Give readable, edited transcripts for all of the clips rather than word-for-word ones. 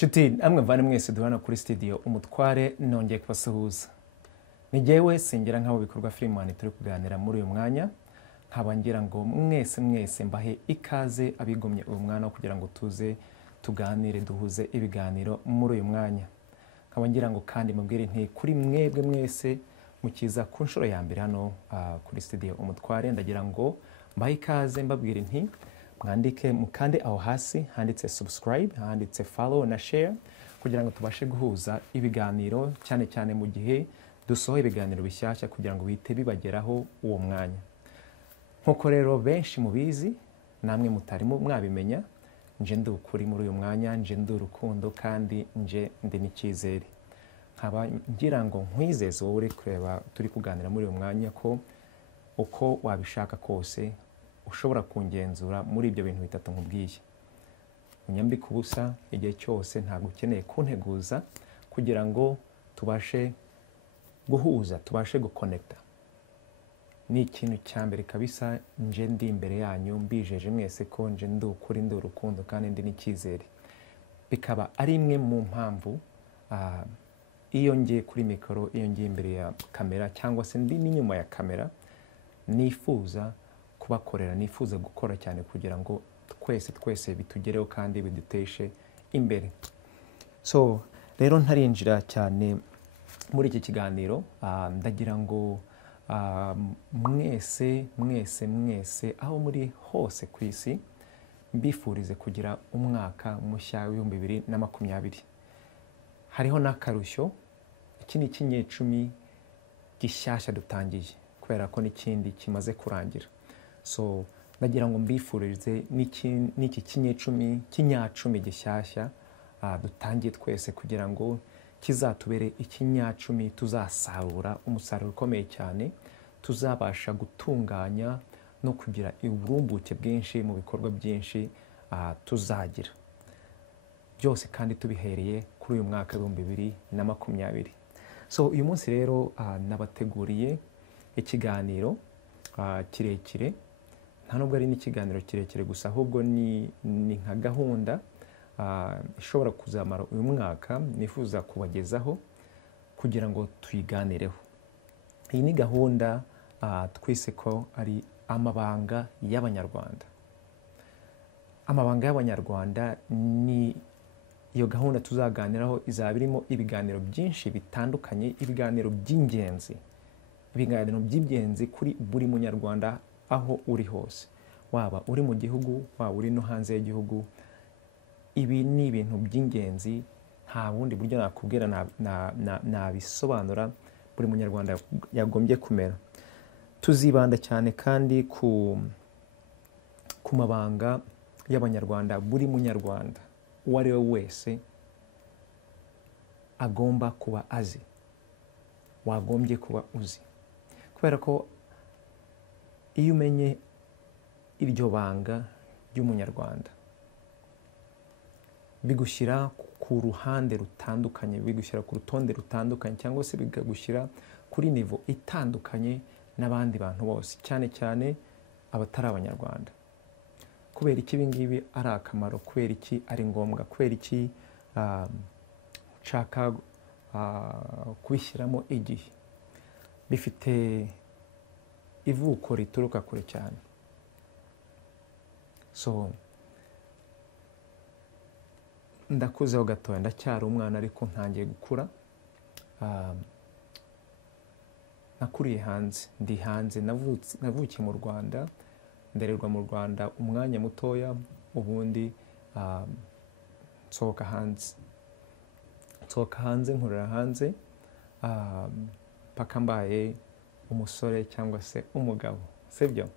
Nshuti amwe mvane mwese duhana kuri Studio Umutware nongeye kubasuhuza. Ni jyewe singera nk'abo bikorwa Freeman turi kuganira muri uyu mwanya. Nkaba ngira ngo mwese mbahe ikaze abigomye uyu mwana kugira ngo tuze tuganire duhuze ibiganiro muri uyu mwanya. Nkaba ngira ngo kandi mubwire nti kuri mwebwe mwese mukiza ku nshuro ya mbere hano kuri Studio Umutware, ndagira ngo mbahe ikaze mbabwire nti mwandike mukande aho hasi handitse subscribe, handitse follow na share kugira ngo tubashe guhuza ibiganiro cyane cyane mu gihe dusohoye ibiganiro bishyashya kugira ngo bihite bibageraho uwo mwanya. Nkuko rero benshi mubizi namwe mutarimo mwabimenya, nje ndi ukuri muri uyu mwanya, nje ndi urukundo kandi nje ndi n'icyizere. Nkaba ngira ngo nkwizeze wowe uri kureba turi kuganira muri uyu mwanya ko uko wabishaka kose ushobora kungenzura muri ibyo bintu bitatu nkubwiye. Unyambika ubusa igihe cyose, ntabwo ukeneye kunteguza kugira ngo tubashe guhuza, tubashe gukonekta. Ni ikintu cya mbere kabisa, nje ndi imbere yanyu mbijeje mwese ko nje ndi ukuri, ndi urukundo kandi ndi n'icyizere. Bikaba ari imwe mu mpamvu iyo ngiye kuri mikoro, iyo ngiye imbere ya kamera cyangwa se ndi n'inyuma ya kamera, nifuza kubakorera, nifuza gukora cyane kugira ngo twese bitugereho kandi biduteshe imbere. So rero ntarinjira cyane muri iki kiganiro, ndagira ngo mwese aho muri hose ku isi mbifurize kugira umwaka mushya w'ibihumbi 2020. Hariho n'akarushyo, iki ni ikinyecumi gishyashya dutangiye kubera ko n'ikindi kimaze kurangira. So ndagira ngo mbifurize n'iki kinyacumi gishyashya dutangiye twese kugira ngo kizatubere ikinyacumi tuzasarura umusaruro ukomeye cyane, tuzabasha gutunganya no kugira uburumbuke bwinshi mu bikorwa byinshi tuzagira byose, kandi tubihereye kuri uyu mwaka w'ibihumbi 2020. So uyu munsi rero nabateguriye ikiganiro kirekire. Nta nubwo ari n'ikiganiro kirekire gusa, ahubwo ni nka gahunda ishobora kuzamara uyu mwaka nifuza kubagezaho kugira ngo tuyiganireho. Iyi ni gahunda twise ko ari amabanga y'Abanyarwanda. Amabanga y'Abanyarwanda ni iyo gahunda tuzaganiraho, izaba irimo ibiganiro byinshi bitandukanye, ibiganiro by'ingenzi kuri buri munyarwanda aho uri hose, waba uri mu gihugu, waba uri no hanze y'igihugu. Ibi ni ibintu by'ingenzi, nta bundi buryo nakubwira nabisobanura buri munyarwanda yagombye kumera. Tuzibanda cyane kandi ku mabanga y'Abanyarwanda, buri munyarwanda uwo ari we wese agomba kuba azi, wagombye kuba uzi, kubera ko iyo umenye iryo banga ry'umunyarwanda bigushyira ku ruhande rutandukanye, bigushyira ku rutonde rutandukanye, cyangwa se bigagushyira kuri nivo itandukanye n'abandi bantu bose, cyane cyane abatari Abanyarwanda. Kubera iki ibi ngibi ari akamaro, kubera iki ari ngombwa, kubera iki nshaka kubishyiramo igihe, bifite ivuko rituruka kure cyane. So ndakuzeho gatoya, ndacyari umwana ariko ntangiye gukura. Nakuriye hanze, ndi hanze, navukiye mu Rwanda, ndererwa mu Rwanda umwanya mutoya, ubundi nsohoka hanze, nkurira hanze paka mbaye umusore cyangwa se umugabo, sibyo?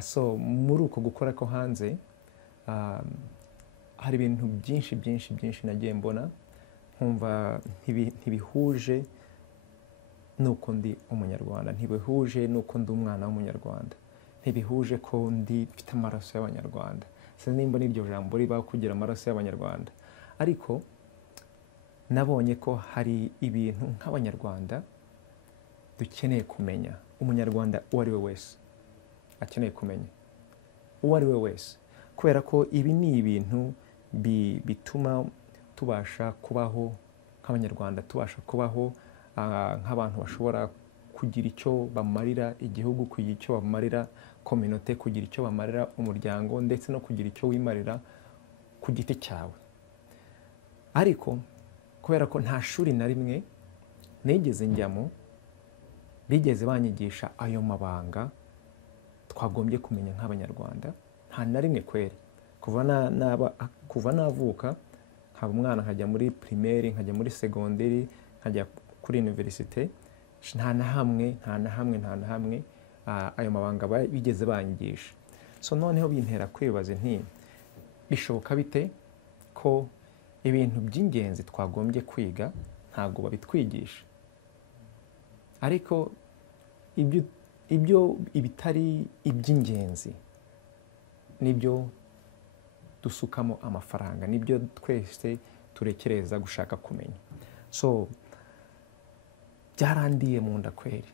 So muri uko gukora ko hanze hari ibintu byinshi nagiye mbona nkumva ntibihuje nuko ndi umunyarwanda, ntibihuje nuko ndi umwana w'umunyarwanda, ntibihuje ko mfite amaraso y'Abanyarwanda. Se nimba n'iryo jambo riba kugira amaraso y'Abanyarwanda, ariko nabonye ko hari ibintu nk'Abanyarwanda dukeneye kumenya. Umunyarwanda uwo ari we wese akeneye kumenya, uwo ari we wese, kubera ko ibi ni ibintu bituma tubasha kubaho nk'abanyarwanda, tubasha kubaho nk'abantu bashobora kugira icyo bamarira igihugu, kugira icyo bamarira kominote, kugira icyo bamarira umuryango, ndetse no kugira icyo wimarira ku giti cyawe. Ariko kubera ko nta shuri na rimwe nigeze njyamo bigeze banyigisha ayo mabanga twagombye kumenya nk'abanyarwanda, nta na rimwe kweri. Kuva navuka nkaba umwana, nkajya muri primaire, nkajya muri segonderi, nkajya kuri universite, nta na hamwe ayo mabanga bigeze banyigisha. So noneho bintera kwibaza nti bishoboka bite ko ibintu by'ingenzi twagombye kwiga ntabwo babitwigisha, ariko ibitari iby'ingenzi nibyo dusukamo amafaranga, nibyo twese turekereza gushaka kumenya. So byarandiye mu nda kweri,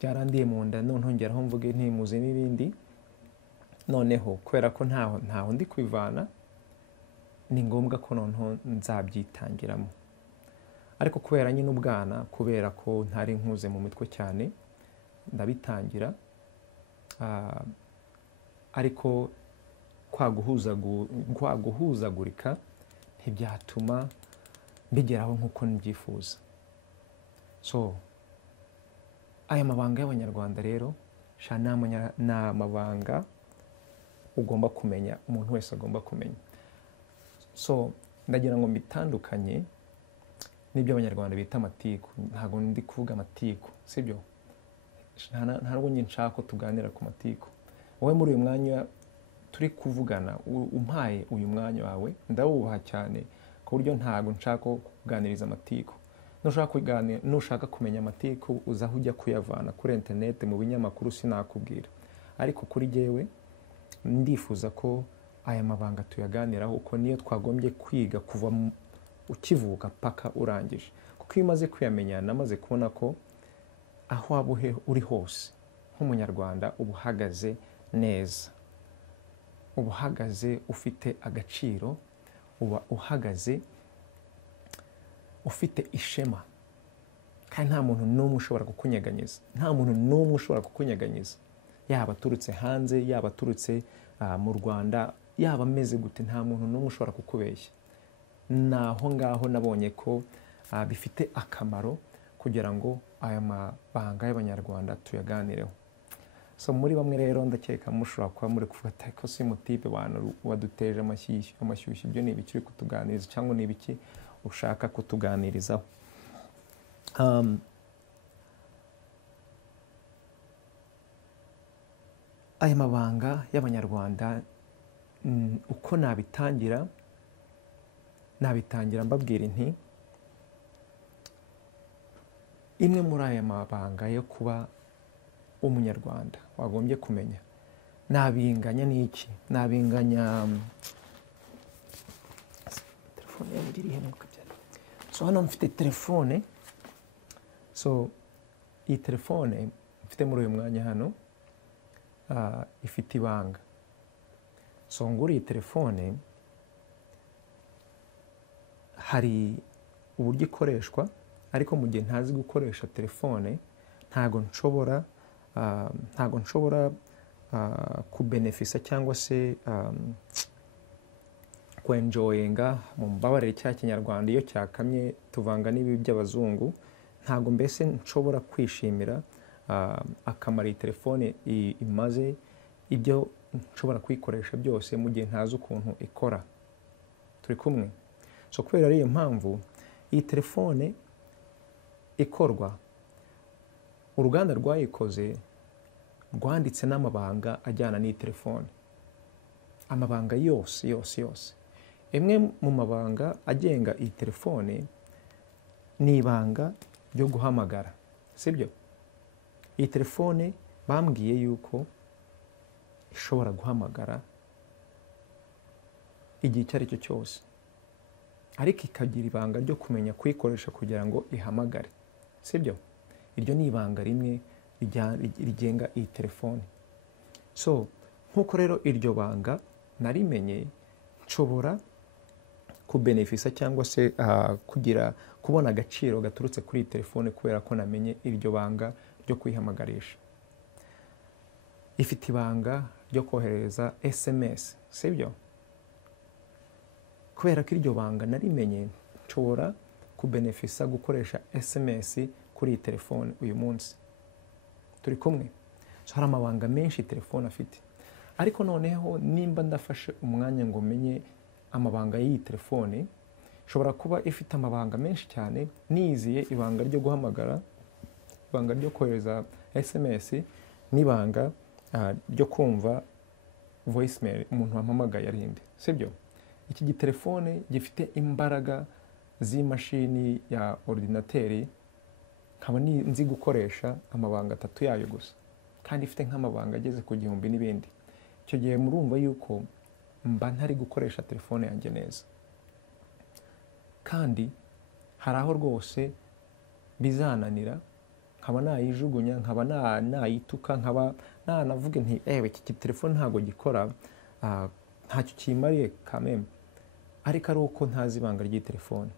byarandiye mu nda. Noneho ngeraho mvuge ntimuze n'ibindi, noneho kubera ko ntaho ndi kwivana, ni ngombwa ko noneho nzabyitangiramo. Ariko kubera nyine ubwana, kubera ko ntari nkuze mu mitwe cyane, ndabitangira, ariko kwa guhuzagurika ntibyatuma mbigeraho nk'uko mbyifuza. So aya mabanga y'abanyarwanda rero ni amabanga ugomba kumenya, umuntu wese agomba kumenya. So ndagira ngo mbitandukanye n'ibyo abanyarwanda bita amatiku. Ntabwo ndi kuvuga amatiku, sibyo? Ntabwo njye nshaka ko tuganira ku matiku. Wowe muri uyu mwanya turi kuvugana, umpaye uyu mwanya wawe, ndawubaha cyane, ku buryo ntabwo nshaka kuganiriza amatiku. Nushaka kumenya amatiku uzaho ujya kuyavana kuri internet, mu binyamakuru sinakubwira. Ariko kuri jyewe ndifuza ko aya mabanga tuyaganiraho, uko niyo twagombye kwiga kuva ukivuka paka urangije. Kuko iyo umaze kuyamenya, namaze kubona ko aho waba uri hose nk'umunyarwanda uba uhagaze neza, uba uhagaze ufite agaciro, uba uhagaze ufite ishema, kandi nta muntu n'umwe ushobora kukunyeganyeza, nta muntu n'umwe ushobora kukunyeganyeza, yaba aturutse hanze, yaba aturutse mu Rwanda, yaba ameze gute, nta muntu n'umwe ushobora kukubeshya. Naho ngaho nabonye ko bifite akamaro kugira ngo aya mabanga y'abanyarwanda tuyaganireho. So muri bamwe rero ndakeka mushobora kuba muri kuvuga ati ko si mutipe waduteje amashyushyu, ibyo ni ibiki uri kutuganiriza, cyangwa ni ibiki ushaka kutuganirizaho. Aya mabanga y'abanyarwanda uko nabitangira mbabwira inti, imwe muri aya mabanga yo kuba umunyarwanda wagombye kumenya, nabinganya n'iki? Nabinganya telefone yanjye iri hano kabyara. So hano mfite telefone. So iyi telefone mfite muri uyu mwanya hano ifite ibanga. So ngura iyi telefone, hari uburyo ikoreshwa, ariko mu gihe ntazi gukoresha telefone ntago nshobora kubenefisa cyangwa se kwenjoyinga, mu mbabarire cya kinyarwanda iyo cyakamye tuvanga n'ibi by'abazungu, ntago mbese nshobora kwishimira akamaro iyi telefone imaze, ibyo nshobora kuyikoresha byose mu gihe ntazi ukuntu ikora. Turi kumwe? So kubera ariyo mpamvu iyi telefone ikorwa, uruganda rwayikoze rwanditse n'amabanga ajyana n'iyi telefone, amabanga yose. Imwe mu mabanga agenga iyi telefone ni ibanga ryo guhamagara, sibyo? Iyi telefone bambwiye yuko ishobora guhamagara igihe icyo ari cyo cyose, ariko ikagira ibanga ryo kumenya kuyikoresha kugira ngo ihamagare, sibyo? Iryo ni ibanga rimwe rigenga iyi telefone. So nk'uko rero iryo banga narimenye, nshobora kubenefisa cyangwa se kubona agaciro gaturutse kuri iyi telefone kubera ko namenye iryo banga ryo kwihamagarisha. Ifite ibanga ryo kohereza SMS, sibyo? Kubera ko iryo banga narimenye, nshobora kubenefisa gukoresha SMS kuri iyi telefone uyu munsi. Turi kumwe? So hari amabanga menshi telefone afite. Ariko noneho nimba ndafashe umwanya ngo menye amabanga y'iyi telefone, ishobora kuba ifite amabanga menshi cyane, niziye ibanga ryo guhamagara, ibanga ryo kohereza SMS, n'ibanga ryo kumva voicemail umuntu wampamagaye arinde, sibyo? Iki gitelefone gifite imbaraga z'imashini ya ordinateri, nkaba nzi gukoresha amabanga 3 yayo gusa, kandi ifite nk'amabanga ageze ku 1000 n'ibindi. Icyo gihe murumva yuko mba ntari gukoresha telefone yanjye neza, kandi hari aho rwose bizananira, nkaba nayijugunya, nkaba nayituka, nkaba navuga nti iki telefone ntago gikora, ntacyo kimariye kameme, ariko ari uko ntazi ibanga ry'iyi telefone.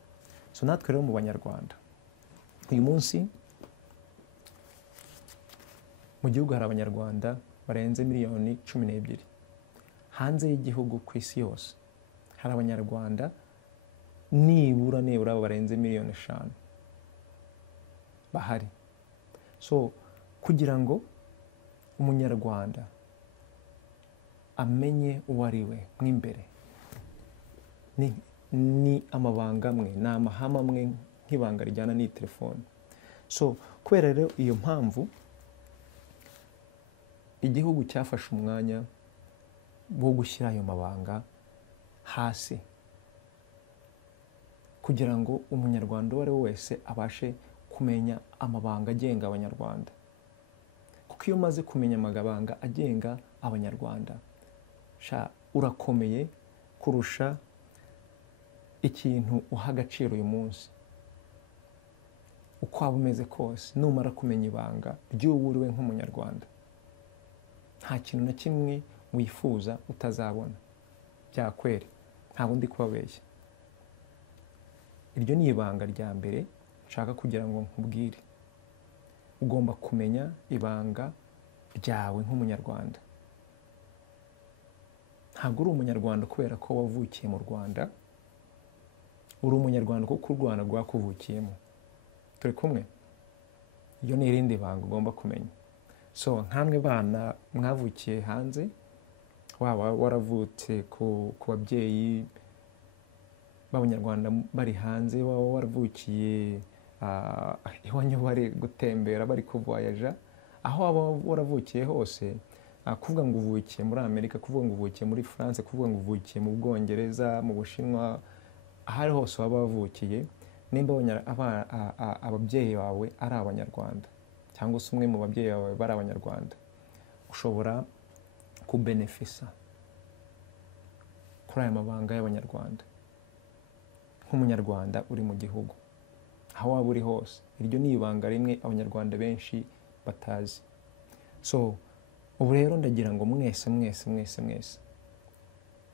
So natwe rero mu Banyarwanda uyu munsi mu gihugu hari Abanyarwanda barenze miliyoni 12. Hanze y'igihugu ku isi yose hari Abanyarwanda nibura barenze miliyoni 5 bahari. So kugira ngo Umunyarwanda amenye uwo ari we mw'imbere, ni amabanga amwe, ni amahame amwe nk'ibanga rijyana n'iyi telefone. So kubera rero iyo mpamvu igihugu cyafashe umwanya wo gushyira ayo mabanga hasi, kugira ngo Umunyarwanda uwo ari we wese abashe kumenya amabanga agenga Abanyarwanda. Kuko iyo umaze kumenya amabanga agenga Abanyarwanda, urakomeye kurusha ikintu uha agaciro uyu munsi. Uko waba umeze kose, numara kumenya ibanga ry'uwo uri we nk'Umunyarwanda, nta kintu na kimwe wifuza utazabona, byakwere, ntabwo ndi kubabeshya. Iryo ni ibanga rya mbere nshaka kugira ngo nkubwire. Ugomba kumenya ibanga ryawe nk'Umunyarwanda. Ntabwo uri Umunyarwanda kubera ko wavukiye mu Rwanda, uri Umunyarwanda kuko u Rwanda rwakuvukiyemo. Turi kumwe? Iyo ni irindi banga ugomba kumenya. So nkamwe bana mwavukiye hanze, waba waravutse ku babyeyi b'Abanyarwanda bari hanze, waba waravukiye iwanyu bari gutembera, bari kuvoyaja, aho waba waravukiye hose, kuvuga ngo uvukiye muri Amerika, kuvuga ngo uvukiye muri France, kuvuga ngo uvukiye mu Bwongereza, mu Bushinwa, ahari hose waba wavukiye, nimba ababyeyi bawe ari Abanyarwanda, cyangwa se umwe mu babyeyi bawe bari Abanyarwanda, ushobora kubenefisa kuri aya mabanga y'Abanyarwanda nk'Umunyarwanda uri mu gihugu, aho waba uri hose. Iryo ni ibanga rimwe Abanyarwanda benshi batazi. So ubu rero ndagira ngo mwese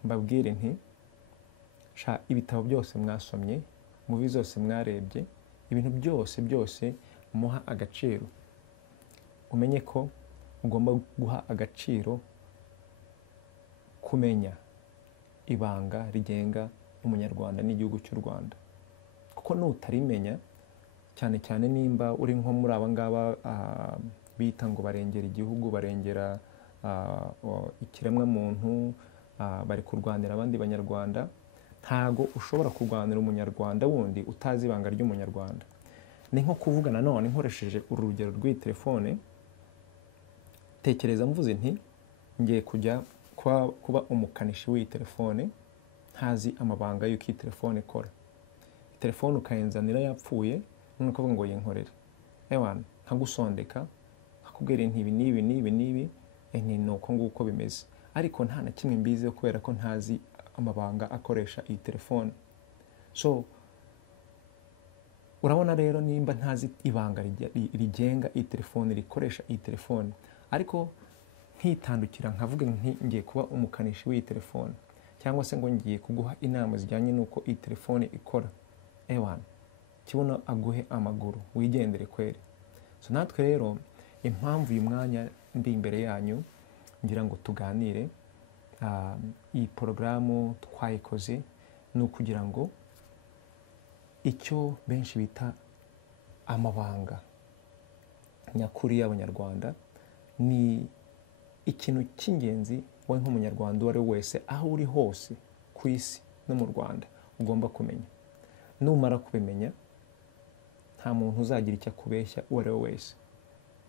mbabwire nti, ibitabo byose mwasomye, muvi zose mwarebye, ibintu byose muha agaciro. Umenye ko ugomba guha agaciro kumenya ibanga rigenga Umunyarwanda n'igihugu cy'u Rwanda. Kuko nutarimenya, cyane cyane nimba uri nko muri aba ngaba bita ngo barengera igihugu, barengera ikiremwa muntu, bari kurwanira abandi Banyarwanda, ntago ushobora kurwanira Umunyarwanda wundi utazi ibanga ry'Umunyarwanda. Ni nko kuvuga nanone nkoresheje urugero rw'iyi telefone. Tekereza mvuze nti ngiye kujya kuba umukanishi w'iyi telefone, ntazi amabanga y'uko iyi telefone ikora. Telefone ukayenzanira yapfuye, none ukavuga ngo yinkorere. Nkagusondeka, nkakubwira ibi n'ibi, ni uko nguko bimeze. Ariko nta na kimwe mbizi kubera ko ntazi amabanga akoresha iyi telefone. So urabona rero nimba ntazi ibanga rigenga iyi telefone, rikoresha iyi telefone, ariko nkitandukira nkavuga nti ngiye kuba umukanishi w'iyi telefone, cyangwa se ngo ngiye kuguha inama zijyanye n'uko iyi telefone ikora, ewana kibuno aguhe amaguru wigendere kweri. So natwe rero impamvu uyu mwanya ndi imbere yanyu ngira ngo tuganire, iyi porogaramu twayikoze ni ukugira ngo icyo benshi bita amabanga nyakuri y'abanyarwanda ni ikintu cy'ingenzi wowe nk'umunyarwanda uwo ari we wese aho uri hose ku isi no mu Rwanda ugomba kumenya. Numara kubimenya nta muntu uzagira icyo akubeshya uwo ari we wese,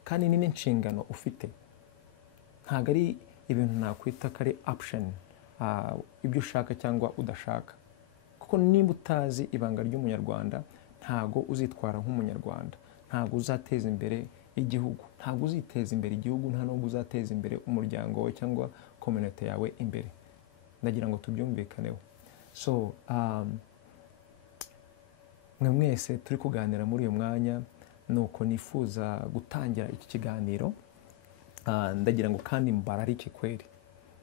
kandi ni n'inshingano ufite. Ntabwo ari ibintu nakwita ko ari option, ibyo ushaka cyangwa udashaka, kuko nimba utazi ibanga ry'umunyarwanda ntabwo uzitwara nk'umunyarwanda, ntabwo uzateza imbere igihugu, ntabwo uziteza imbere igihugu, nta nubwo uzateza imbere umuryango wawe cyangwa community yawe imbere. Ndagira ngo tubyumvikaneho. So mwe mwese turi kuganira muri uyu mwanya nuko nifuza gutangira iki kiganiro, ndagira ngo kandi mbararike kweri,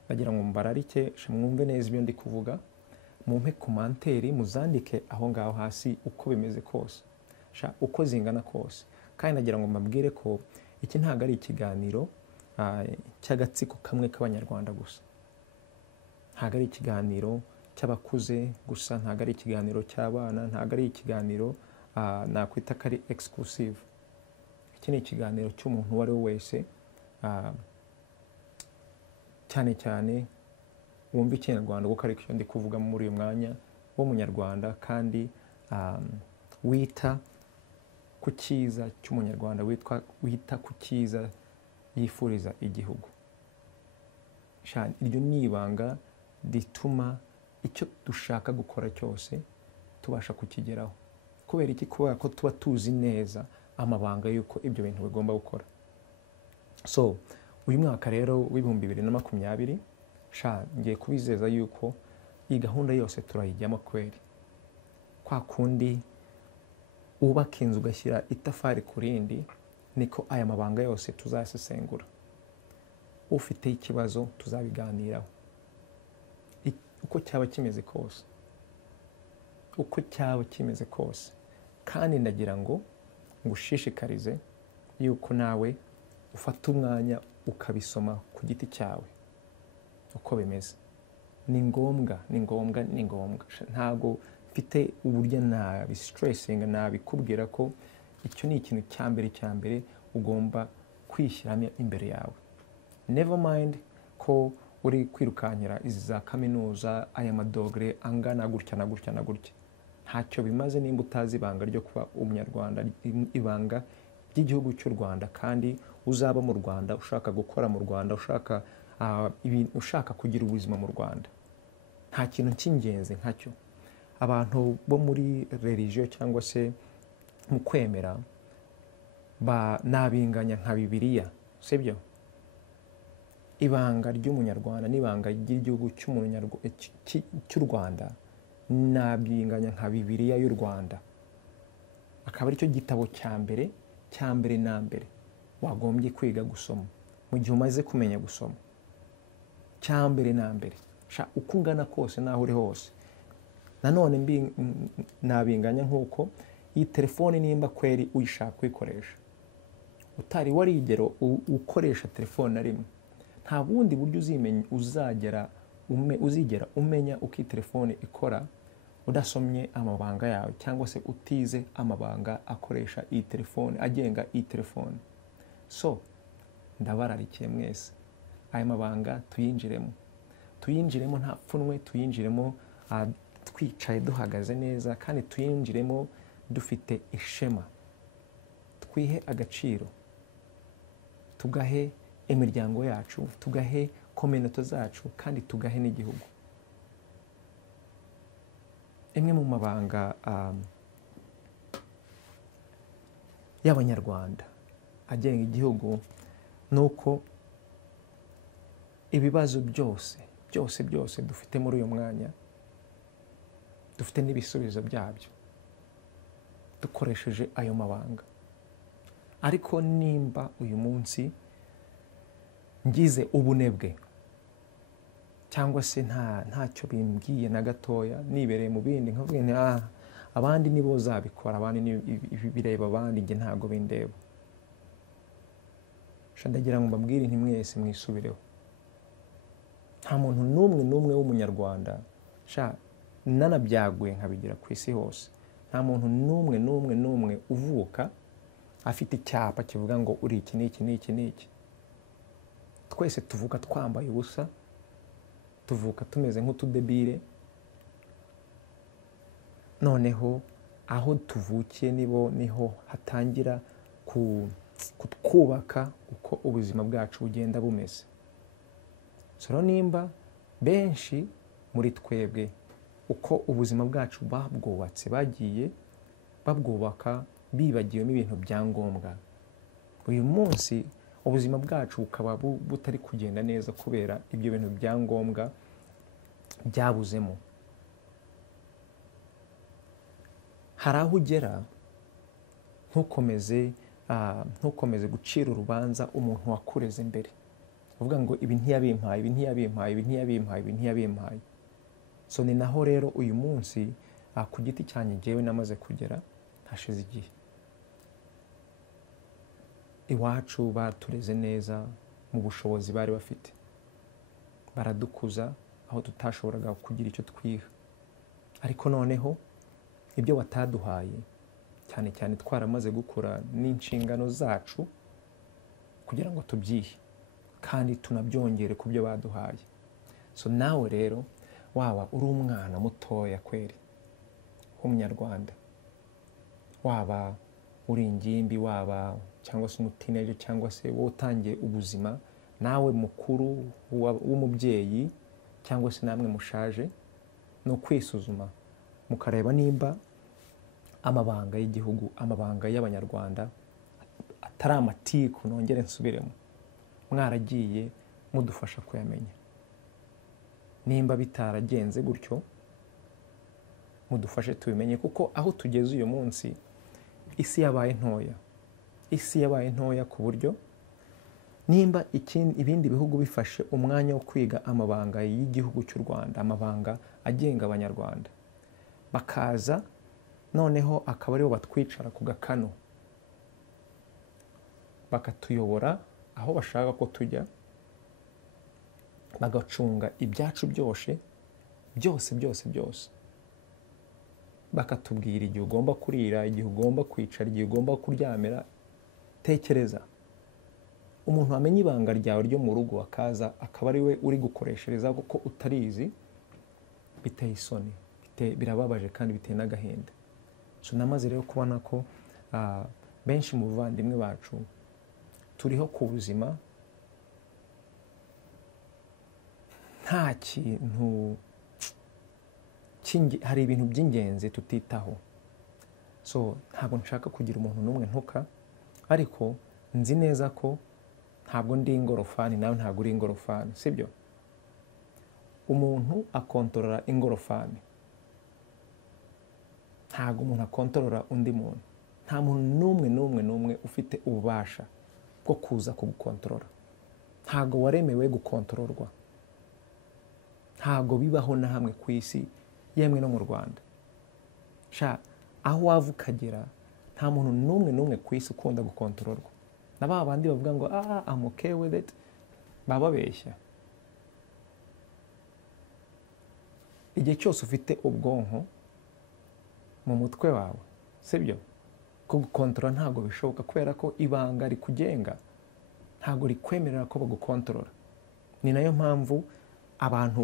ndagira ngo mbararike mwumve neza ibyo ndi kuvuga, mumpe komanteri muzandike aho ngaho hasi uko bimeze kose, uko zingana kose. Kandi ndagira ngo mbabwire ko iki ntabwo ari ikiganiro cy'agatsiko kamwe k'abanyarwanda gusa, ntabwo ari ikiganiro cy'abakuze gusa, ntabwo ari ikiganiro cy'abana, ntabwo ari ikiganiro nakwita ko ari exclusive. Iki ni ikiganiro cy'umuntu uwo ari we wese, cyane cyane wumva ikinyarwanda kuko ari cyo ndi kuvuga muri uyu mwanya, w'umunyarwanda kandi wita ku cyiza cy'umunyarwanda, wita ku cyiza yifuriza igihugu. Iryo ni ibanga rituma icyo dushaka gukora cyose tubasha kukigeraho. Kubera iki? Kubera ko tuba tuzi neza amabanga y'uko ibyo bintu bigomba gukora. So uyu mwaka rero w'ibihumbi 2020 ngiye kubizeza yuko iyi gahunda yose turayijyamo kweri. Kwa kundi ubaka inzu ugashyira itafari ku rindi, niko aya mabanga yose tuzasesengura. Ufite ikibazo tuzabiganiraho uko cyaba kimeze kose, uko cyaba kimeze kose. Kandi ndagira ngo ngushishikarize yuko nawe ufata umwanya ukabisoma ku giti cyawe uko bimeze. Ni ngombwa. Ntabwo mfite uburyo nabistressinga, nabikubwira ko icyo ni ikintu cya mbere ugomba kwishyiramo imbere yawe. Never mind ko uri kwirukankira izi za kaminuza, aya madogere angana gutya na gutya na gutya. Ntacyo bimaze nimba utazi ibanga ryo kuba umunyarwanda, ibanga ry'igihugu cy'u Rwanda, kandi uzaba mu Rwanda, ushaka gukora mu Rwanda, ushaka kugira ubuzima mu Rwanda. Nta kintu cy'ingenzi nkacyo. Abantu bo muri religion cyangwa se mu kwemera nabinganya nka Bibiliya, sibyo? Ibanga ry'umunyarwanda n'ibanga ry'igihugu cy'u Rwanda nabinganya nka Bibiliya y'u Rwanda. Akaba ari cyo gitabo cya mbere na mbere wagombye kwiga gusoma mu gihe umaze kumenya gusoma. Cya mbere na mbere, uko ungana kose naho uri hose. Nanone nabinganya nk'uko iyi telefone nimba kweri uyishaka kuyikoresha, utari warigera ukoresha telefone na rimwe, nta bundi buryo uzigera umenya uko iyi telefone ikora udasomye amabanga yawe, cyangwa se utize amabanga akoresha iyi telefone, agenga iyi telefone. So ndabararikiye mwese aya mabanga tuyinjiremo nta pfunwe, tuyinjiremo twicaye duhagaze neza, kandi tuyinjiremo dufite ishema. Twihe agaciro, tugahe imiryango yacu, tugahe community zacu, kandi tugahe n'igihugu. Imwe mu mabanga y'abanyarwanda agenga igihugu nuko ibibazo byose dufite muri uyu mwanya dufite n'ibisubizo byabyo dukoresheje ayo mabanga. Ariko nimba uyu munsi ngize ubunebwe cyangwa se ntacyo bimbwiye na gatoya, nibereye mu bindi nkavuga nti abandi nibo zabikora, abandi bireba abandi, njye ntabwo bindeba. Ndagira ngo mbabwire nti mwese mwisubireho. Nta muntu n'umwe w'umunyarwanda nanabyaguye nkabigira ku isi hose, nta muntu n'umwe uvuka afite icyapa kivuga ngo uri iki n'iki. Twese tuvuka twambaye ubusa, tuvuka tumeze nk'utudebire. Noneho aho tuvukiye niho hatangira kutwubaka uko ubuzima bwacu bugenda bumeze. So nimba benshi muri twebwe uko ubuzima bwacu babwubatse bagiye babwubaka bibagiwemo ibintu bya ngombwa, uyu munsi ubuzima bwacu bukaba butari kugenda neza kubera ibyo bintu bya ngombwa byabuzemo. Hari aho ugera ntukomeze gucira urubanza umuntu wakureze mbere, uvuga ngo ibi ntiyabimpaye. So ni naho rero uyu munsi ku giti cyanjye njyewe namaze kugera hashize igihe. Iwacu batureze neza mu bushobozi bari bafite, baradukuza aho tutashoboraga kugira icyo twiha, ariko noneho ibyo bataduhaye cyane cyane twaramaze gukura n'inshingano zacu kugira ngo tubyihe kandi tunabyongere ku byo baduhaye. So nawe rero waba uri umwana mutoya kweri w'umunyarwanda, waba uri ingimbi, waba cyangwa se umutineje, cyangwa se wowe utangiye ubuzima, nawe mukuru w'umubyeyi, cyangwa se namwe mushaje, no kwisuzuma mukareba nimba amabanga y'igihugu, amabanga y'abanyarwanda atari amatiku, nongere nsubiremo, mwaragiye mudufasha kuyamenya. Nimba bitaragenze gutyo mudufashe tubimenye, kuko aho tugeze uyu munsi isi yabaye ntoya ku buryo nimba ibindi bihugu bifashe umwanya wo kwiga amabanga y'igihugu cy'u Rwanda, amabanga agenga abanyarwanda, bakaza noneho akaba aribo batwicara ku gakano bakatuyobora aho bashaka ko tujya, bagacunga ibyacu byose, bakatubwira igihe ugomba kurira, igihe ugomba kwicara, igihe ugomba kuryamira. Tekereza umuntu wamenye ibanga ryawe ryo mu rugo akaza akaba ari we uri gukoreshereza kuko utarizi, biteye isoni, birababaje kandi biteye n'agahinda. So namaze rero kubona ko benshi mu bavandimwe bacu turiho ku buzima nta kintu hari ibintu by'ingenzi tutitaho. So ntabwo nshaka kugira umuntu n'umwe ntuka, ariko nzi neza ko ntabwo ndi ingorofani nawe ntabwo uri ingorofani, sibyo? Umuntu akontorora ingorofani, ntabwo umuntu akontorora undi muntu. Nta muntu n'umwe ufite ububasha bwo kuza kugukontorora. Ntabwo waremewe gukontororwa, ntabwo bibaho na hamwe ku isi, yemwe no mu Rwanda. Aho wava ukagera nta muntu n'umwe ku isi ukunda gukontororwa. Na ba bandi bavuga ngo I'm okay with it, baba babeshya. Igihe cyose ufite ubwonko mu mutwe wawe, sibyo? Kugukontorora ntabwo bishoboka kubera ko ibanga rikugenga ntabwo rikwemerera ko bagukontorora. Ni nayo mpamvu abantu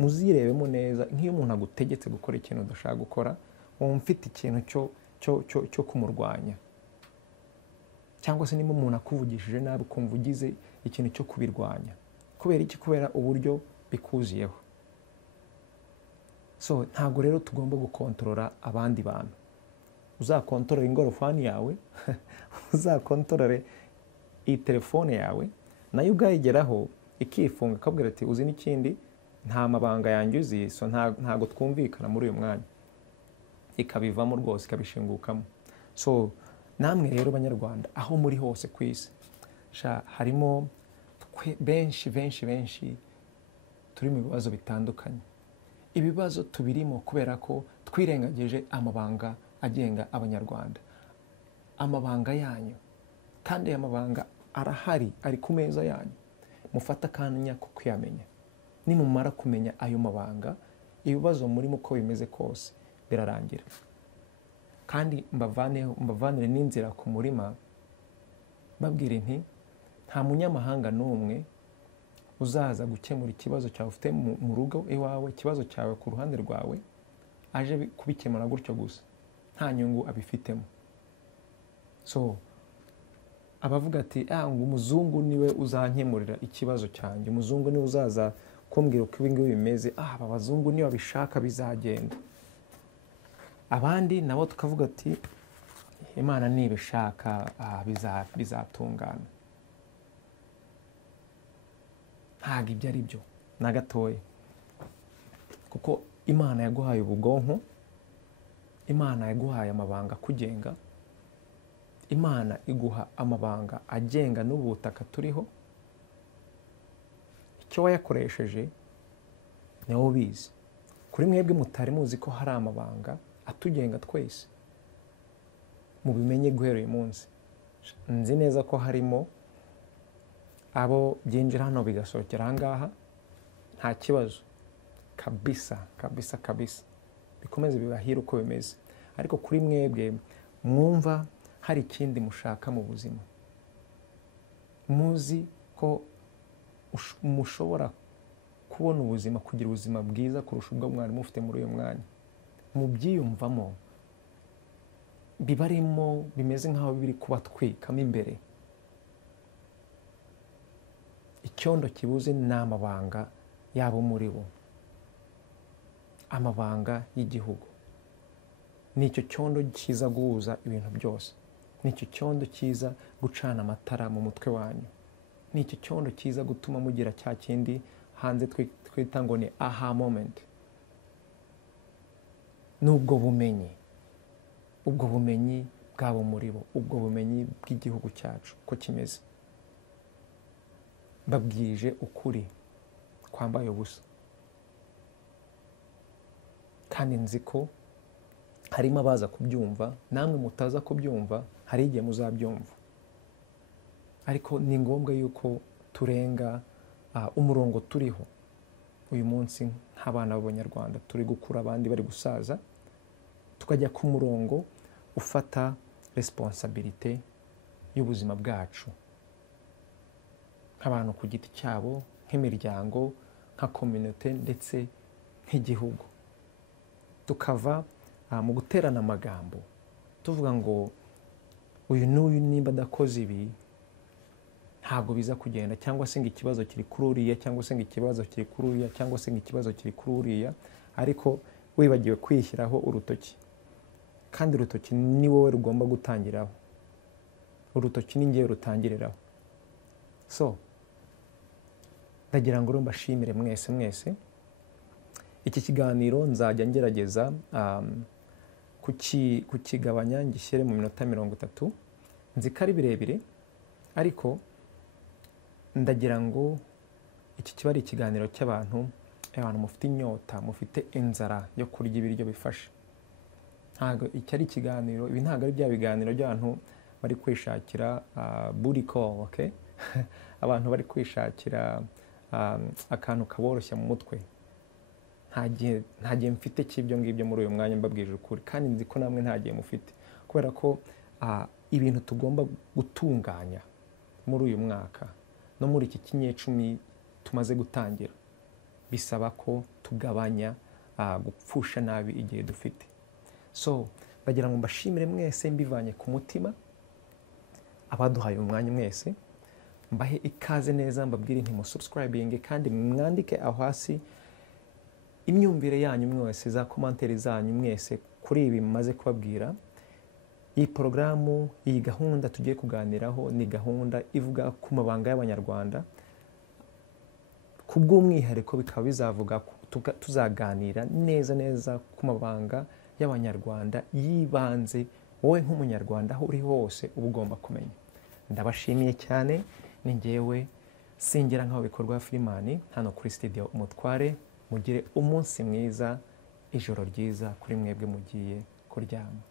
muzirebemo neza, nk'iyo umuntu agutegetse gukora ikintu udashaka gukora, wumva ufite ikintu cyo kumurwanya, cyangwa se niba umuntu akuvugishije nabi ukumva ugize ikintu cyo kubirwanya. Kubera iki? Kubera uburyo bikuziyeho. So ntabwo rero tugomba gukontorora abandi bantu. Uzakontorore ingorofani yawe, uzakontorore iyi telefone yawe, nayo ubwayigeraho ikifunga akabwira ati uzi n'ikindi, nta mabanga yanjye uzi, so ntago twumvikana muri uyu mwanya, ikabivamo rwose, ikabishingukamo. So namwe rero banyarwanda aho muri hose ku isi, harimo benshi turi mu bibazo bitandukanye. Ibibazo tubirimo kubera ko twirengagije amabanga agenga abanyarwanda, amabanga yanyu. Kandi aya mabanga arahari, ari ku meza yanyu. Mufata akanya ko kuyamenya. Nimumara kumenya ayo mabanga, ibibazo murimo uko bimeze kose birarangira. Kandi mbavanire n'inzira ku murima, babwira nti nta munyamahanga n'umwe uzaza gukemura ikibazo cyawe ufite mu rugo iwawe, ikibazo cyawe ku ruhande rwawe, aje kubikemura gutyo gusa, nta nyungu abifitemo. So abavuga ati ngo umuzungu niwe uzankemurira ikibazo cyanjye, umuzungu niwe uzaza kumbwira uko ibi ngibi bimeze, aba bazungu niba bishaka bizagenda. Abandi nabo tukavuga ati Imana nibishaka bizatungana. Ntabwo ibyo ari byo na gatoya, kuko Imana yaguhaye ubwonko, Imana yaguhaye amabanga akugenga, Imana iguha amabanga agenga n'ubutaka turiho. Icyo wayakoresheje niwo ubizi. Kuri mwebwe mutari muzi ko hari amabanga atugenga twese, mubimenye guhera uyu munsi. Nzi neza ko harimo abo byinjira hano bigasohokera aha ngaha, nta kibazo kabisa, bikomeze bibahire uko bimeze. Ariko kuri mwebwe mwumva hari ikindi mushaka mu buzima, muzi ko mushobora kubona ubuzima, kugira ubuzima bwiza kurusha ubwo mwari mufite muri uyu mwanya, mubyiyumvamo, bibarimo bimeze nk'aho biri kubatwikamo imbere. Icyondo kibuze ni amabanga yabo muri bo, amabanga y'igihugu. Ni icyo cyondo cyiza guhuza ibintu byose, ni icyo cyondo cyiza gucana amatara mu mutwe wanyu, ni icyo cyondo cyiza gutuma mugira cya kindi hanze twita ngo ni aha moment. N'ubwo bumenyi, ubwo bumenyi bwabo muri bo, ubwo bumenyi bw'igihugu cyacu ko kimeze. Babwije ukuri kwambaye ubusa, kandi nzi ko harimo abaza kubyumva, namwe mutaza kubyumva, hari igihe muzabyumva. Ariko ni ngombwa yuko turenga umurongo turiho uyu munsi nk'abana b'Abanyarwanda. Turi gukura, abandi bari gusaza, tukajya ku murongo ufata responsibility y'ubuzima bwacu, nk'abantu ku giti cyabo, nk'imiryango, nka community, ndetse nk'igihugu. Tukava mu guterana amagambo tuvuga ngo uyu n'uyu nimba adakoze ibi ntabwo biza kugenda, cyangwa se ngo ikibazo kiri kuri uriya, cyangwa se ngo ikibazo kiri kuri uriya, cyangwa se ngo ikibazo kiri kuri uriya, ariko wibagiwe kwishyiraho urutoki. Kandi urutoki ni wowe rugomba gutangiraho, urutoki ni ngewe rutangiriraho. So ndagira ngo mbashimire mwese. Iki kiganiro nzajya ngerageza kukigabanya ngishyire mu minota 30. Nzi ko ari birebire, ariko ndagira ngo iki kiba ari ikiganiro cy'abantu mufite inyota, mufite inzara yo kurya ibiryo bifashe. Ntabwo iki ari ikiganiro, ibi ntabwo ari bya biganiro by'abantu bari kwishakira booty call, okay? Abantu bari kwishakira akantu kaboroshya mu mutwe. Nta gihe mfite cy'ibyo ngibyo muri uyu mwanya, mbabwije ukuri. Kandi nzi ko namwe nta gihe mufite, kubera ko ibintu tugomba gutunganya muri uyu mwaka no muri iki kinyecumi tumaze gutangira, bisaba ko tugabanya gupfusha nabi igihe dufite. So bagira ngo mbashimire mwese mbivanye ku mutima, abaduhaye umwanya mwese, mbahe ikaze neza, mbabwire nti musubscribing, kandi mwandike aho hasi imyumvire yanyu mwese, za commentaire zanyu mwese kuri ibi maze kubabwira. Iyi porogaramu, iyi gahunda tugiye kuganiraho ni gahunda ivuga ku mabanga y'Abanyarwanda, ku bw'umwihariko bikaba bizavuga tuzaganira neza ku mabanga y'Abanyarwanda yibanze wowe nk'umunyarwanda aho uri hose uba ugomba kumenya. Ndabashimiye cyane. Ni njyewe singira nk'aho bikorwa Freeman hano kuri Studio Umutware. Mugire umunsi mwiza, ijoro ryiza kuri mwebwe mugiye kuryama.